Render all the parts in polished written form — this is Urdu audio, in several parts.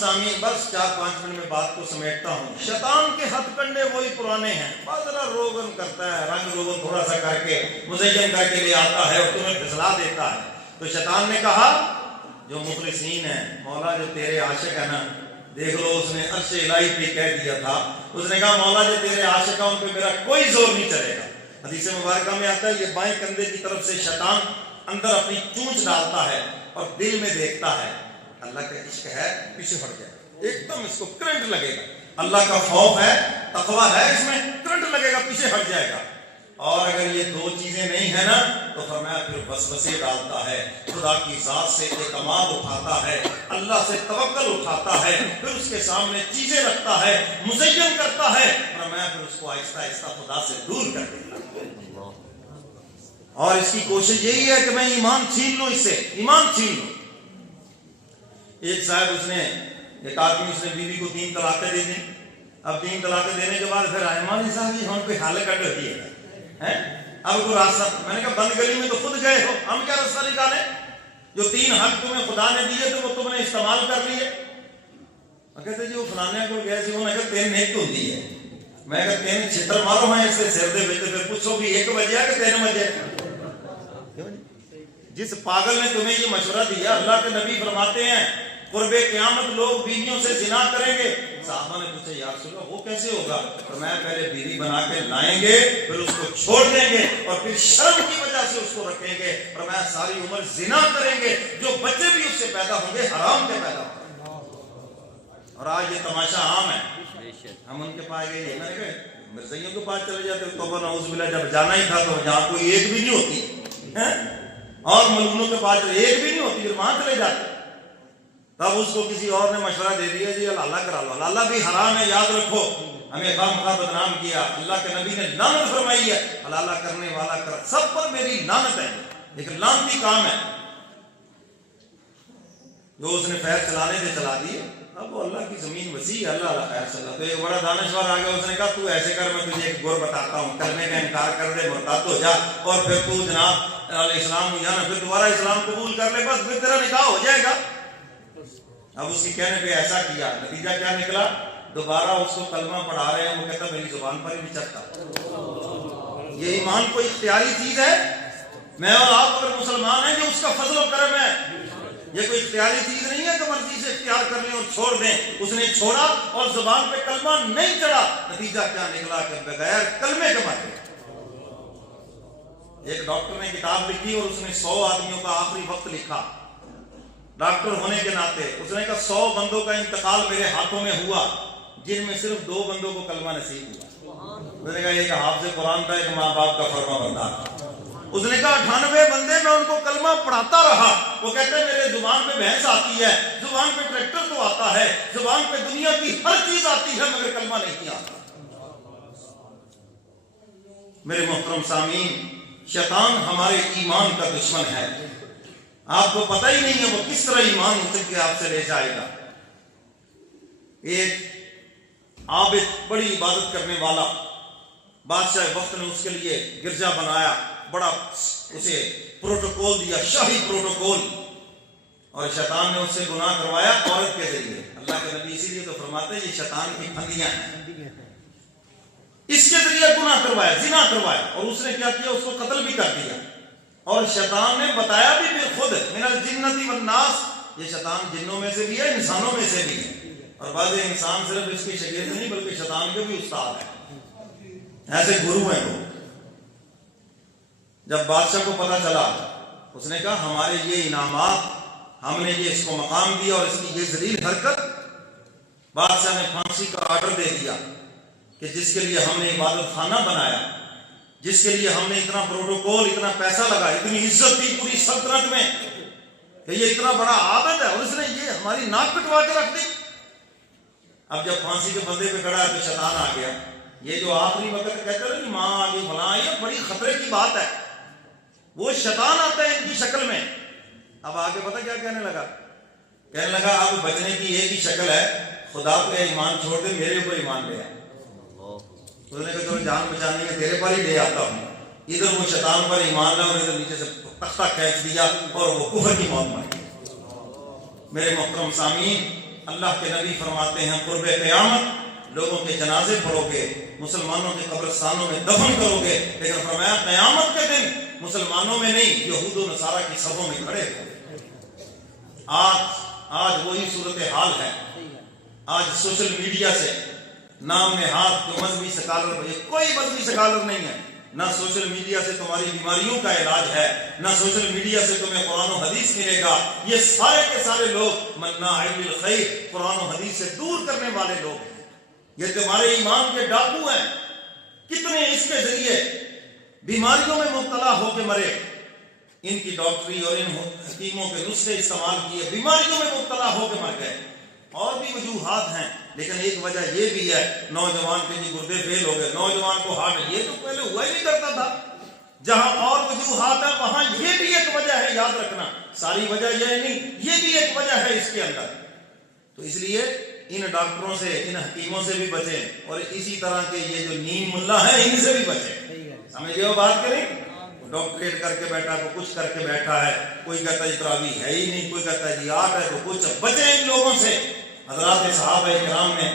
سامعین بس 4-5 منٹ میں بات کو سمیٹتا ہوں. شیطان کے ہتھ کنڈے وہی پرانے ہیں. بس ذرا روغن کرتا ہے, رنگ روغن تھوڑا سا کر کے مزین کر کے لے آتا ہے اور تمہیں پھسلا دیتا ہے. تو شیطان نے کہا جو مخلصین ہیں, مولا جو تیرے عاشق ہیں نا, دیکھ لو اس نے عرش الہی پہ کہہ دیا تھا, اس نے کہا مولا جو تیرے عاشق ہیں ان پہ میرا کوئی زور نہیں چلے گا. حدیث مبارکہ میں آتا ہے یہ بائیں کندھے کی طرف سے شیطان اندر اپنی چونچ ڈالتا ہے اور دل میں دیکھتا ہے اللہ کا عشق ہے, پیچھے ہٹ جائے, ایک دم اس کو کرنٹ لگے گا. اللہ کا خوف ہے, تقویٰ ہے, اس میں کرنٹ لگے گا, پیچھے ہٹ جائے گا. اور اگر یہ دو چیزیں نہیں ہیں نا تو فرمایا پھر وسوسے ڈالتا ہے, خدا کی ذات سے اعتماد اٹھاتا ہے, اللہ سے توکل اٹھاتا ہے, پھر اس کے سامنے چیزیں رکھتا ہے, مزین کرتا ہے, فرمایا پھر اس کو آہستہ آہستہ خدا سے دور کر دیتا ہے. اور اس کی کوشش یہی ہے کہ میں ایمان چھین لوں, اس سے ایمان چھین لوں. ایک صاحب اس نے ایک آدمی اس نے بیوی کو 3 طلاقیں دے دیں. اب 3 طلاقیں دینے کے بعد پھر ایمان صاحب جی ہم کوئی حال کٹ ہوتی ہے, اب کوئی راستہ, میں نے کہا بند گلی میں تو خود گئے ہو, ہم کیا راستہ نکالیں؟ جو 3 حق تمہیں خدا نے دیے تو وہ تم نے استعمال کر لیے. کہتے جی وہ فلانے کو گئے سی, وہ 3 نیک تو ہوتی ہے. میں کہا 3 چھتر مارو ہیں اس سے سر دے بیٹے, پھر پوچھو بھی 1 بجے کہ 3 بجے. جس پاگل نے تمہیں یہ مشورہ دیا, اللہ کے نبی فرماتے ہیں قرب قیامت لوگ بیویوں سے زنا کریں گے. صحابہ نے پوچھا یا رسول اللہ وہ کیسے ہوگا؟ فرمایا پہلے بیوی بنا کے لائیں گے, پھر اس کو چھوڑ دیں گے, اور پھر شرم کی وجہ سے اس کو رکھیں گے. فرمایا ساری عمر زنا کریں گے, جو بچے بھی اس سے پیدا ہوں گے حرام کے پیدا ہوں گے. اور آج یہ تماشا عام ہے, ہم ان کے پاس گئے, میں نے کہا مرزائیوں کے پاس چلے جاتے, توبہ نعوذ باللہ, جب جانا ہی تھا تو جہاں کوئی ایک بھی نہیں ہوتی, اور ملکنوں کے پاس ایک بھی نہیں ہوتی, پھر وہاں چلے جاتے. تب اس کو کسی اور نے مشورہ دے دیا جی اللہ کرا لو. اللہ بھی حرام ہے, یاد رکھو, ہمیں خواہ بدنام کیا. اللہ کے نبی نے لعنت فرمائی ہے, اللہ کرنے والا کر سب پر میری لعنت ہے. ایک لعنتی کام ہے جو اس نے خیر چلانے سے چلا دی. اب وہ اللہ کی زمین وسیع ہے, اللہ خیر چلا. تو ایک بڑا دانشور آ گیا, اس نے کہا تو ایسے کر, میں تجھے ایک گور بتاتا ہوں, کرنے کا انکار کر دے, مرتد ہو جا, اور پھر تو جناب علیہ السلام ہو جانا, پھر دوبارہ اسلام قبول کر لے, بس پھر تیرا نکاح ہو جائے گا. اب اس کی کہنے پہ ایسا کیا, نتیجہ کیا نکلا؟ دوبارہ اس کو کلمہ پڑھا رہے ہیں, وہ کہتا میری زبان پر ہی نہیں چڑھتا. یہ ایمان کوئی اختیاری چیز ہے؟ میں اور آپ اگر مسلمان ہیں, یہ اس کا فضل و کرم ہے. یہ کوئی اختیاری چیز نہیں ہے کہ مرضی سے اختیار کر لیں اور چھوڑ دیں. اس نے چھوڑا اور زبان پہ کلمہ نہیں چڑھا, نتیجہ کیا نکلا کہ بغیر کلمے کے مر گئے. ایک ڈاکٹر نے کتاب لکھی اور اس نے 100 آدمیوں کا آخری وقت لکھا. ڈاکٹر ہونے کے ناطے اس نے کہا 100 بندوں کا انتقال میرے ہاتھوں میں ہوا, جن میں صرف 2 بندوں کو کلمہ نصیب ہوا. اس نے کہا ایک حافظ قرآن تھا, ایک ماں باپ کا فرما بردار تھا. اس نے کہا 98 بندے میں ان کو کلمہ پڑھاتا رہا, وہ کہتے ہیں میرے زبان پہ بھینس آتی ہے, زبان پہ ٹریکٹر تو آتا ہے, زبان پہ دنیا کی ہر چیز آتی ہے, مگر کلمہ نہیں آتا. میرے محترم سامعین, شیطان ہمارے ایمان کا دشمن ہے. آپ کو پتہ ہی نہیں ہے وہ کس طرح ایمان اٹھ کے آپ سے لے جائے گا. ایک عابد, بڑی عبادت کرنے والا بادشاہ وقت نے اس کے لیے گرجا بنایا, بڑا اسے پروٹوکول دیا, شاہی پروٹوکول, اور شیطان نے اس سے گناہ کروایا عورت کے ذریعے. اللہ کے نبی اسی لیے تو فرماتے ہیں یہ شیطان کی پھندیاں ہیں, اس کے ذریعے گناہ کروایا, زنا کروایا, اور اس نے کیا کیا, اس کو قتل بھی کر دیا. اور شیطان نے بتایا بھی پھر خود من الجنۃ والناس, یہ شیطان جنوں میں سے بھی ہے, انسانوں میں سے بھی ہے, اور بعض انسان صرف اس کے شاگرد نہیں بلکہ شیطان کے بھی استاد ہیں, ایسے گرو ہیں وہ. جب بادشاہ کو پتا چلا, اس نے کہا ہمارے یہ انعامات, ہم نے یہ اس کو مقام دیا اور اس کی یہ ذلیل حرکت. بادشاہ نے پھانسی کا آرڈر دے دیا کہ جس کے لیے ہم نے عبادت خانہ بنایا, جس کے لیے ہم نے اتنا پروٹوکول, اتنا پیسہ لگا, اتنی عزت دی پوری سلطنت میں کہ یہ اتنا بڑا عابد ہے, اور اس نے یہ ہماری ناک کٹوا کے رکھ دی. اب جب پھانسی کے بندے پہ کھڑا ہے تو شیطان آ گیا. یہ جو آخری وقت کہتے ہیں ماں آ گئی فلاں, یہ بڑی خطرے کی بات ہے. وہ شیطان آتا ہے ان کی شکل میں. اب آگے پتہ کیا کہنے لگا, کہنے لگا اب بچنے کی ایک ہی شکل ہے, خدا پہ ایمان چھوڑ دے, میرے اوپر ایمان لے آئے. اس نے کہا تو جان بچانے کے تیرے پر ہی لے آتا ہوں. ادھر وہ شیطان پر ایمان لا, اور ادھر نیچے سے تختہ کھینچ دیا اور وہ کفر کی موت مر گئی. میرے محترم سامعین, اللہ کے نبی فرماتے ہیں قرب قیامت لوگوں کے جنازے پڑھو گے، مسلمانوں کے قبرستانوں میں دفن کرو گے، لیکن فرمایا قیامت کے دن مسلمانوں میں نہیں یہود و نصارہ کی صفوں میں کھڑے ہو۔ آج وہی صورتحال ہے۔ آج سوشل میڈیا سے نام نہاد جو مذہبی سکالر، کوئی مذہبی سکالر نہیں ہے، نہ سوشل میڈیا سے تمہاری بیماریوں کا علاج ہے، نہ سوشل میڈیا سے تمہیں قرآن و حدیث ملے گا۔ یہ سارے کے سارے لوگ مناع للخیر، قرآن و حدیث سے دور کرنے والے لوگ ہیں۔ یہ تمہارے ایمان کے ڈاکو ہیں۔ کتنے اس کے ذریعے بیماریوں میں مبتلا ہو کے مرے، ان کی ڈاکٹری اور ان حکیموں کے نسخے استعمال کیے، بیماریوں میں مبتلا ہو کے مر گئے۔ اور بھی وجوہات ہیں، لیکن ایک وجہ یہ بھی ہے، نوجوان کے جی گردے فیل ہو گئے، نوجوان کو ہارٹ، یہ تو پہلے ہوا ہی نہیں کرتا تھا۔ جہاں اور وجوہات ہیں وہاں یہ بھی ایک وجہ ہے، یاد رکھنا، ساری وجہ یہ نہیں، یہ بھی ایک وجہ ہے اس کے اندر۔ تو اس لیے ان ڈاکٹروں سے، ان حکیموں سے بھی بچیں، اور اسی طرح کے یہ جو نیم ملا ہے ان سے بھی بچیں۔ سمجھے ہو بات کریں؟ ڈاکٹریٹ کر کے بیٹھا، کوئی کچھ کر کے بیٹھا ہے، کوئی کہتا ہے تراویح ہے ہی نہیں، کوئی کہتا ہے جی آٹھ ہے، تو کچھ بچیں ان لوگوں سے۔ حضرات صحابہ کرام نے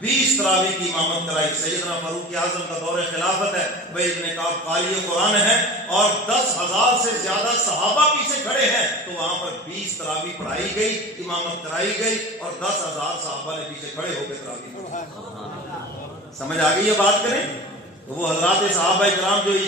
20 تراویح کی امامت کرائی۔ سیدنا فاروق اعظم کا دور خلافت ہے، بھائی ابن کعب قاری قرآن ہے، اور 10,000 سے زیادہ صحابہ پیچھے کھڑے ہیں، تو وہاں پر 20 تراویح پڑھائی گئی، امامت کرائی گئی، اور 10,000 صحابہ نے پیچھے کھڑے ہو کے تراویح پڑھی۔ سمجھ آ گئی یہ بات کریں؟ تو وہ حضرات صحابہ کرام جو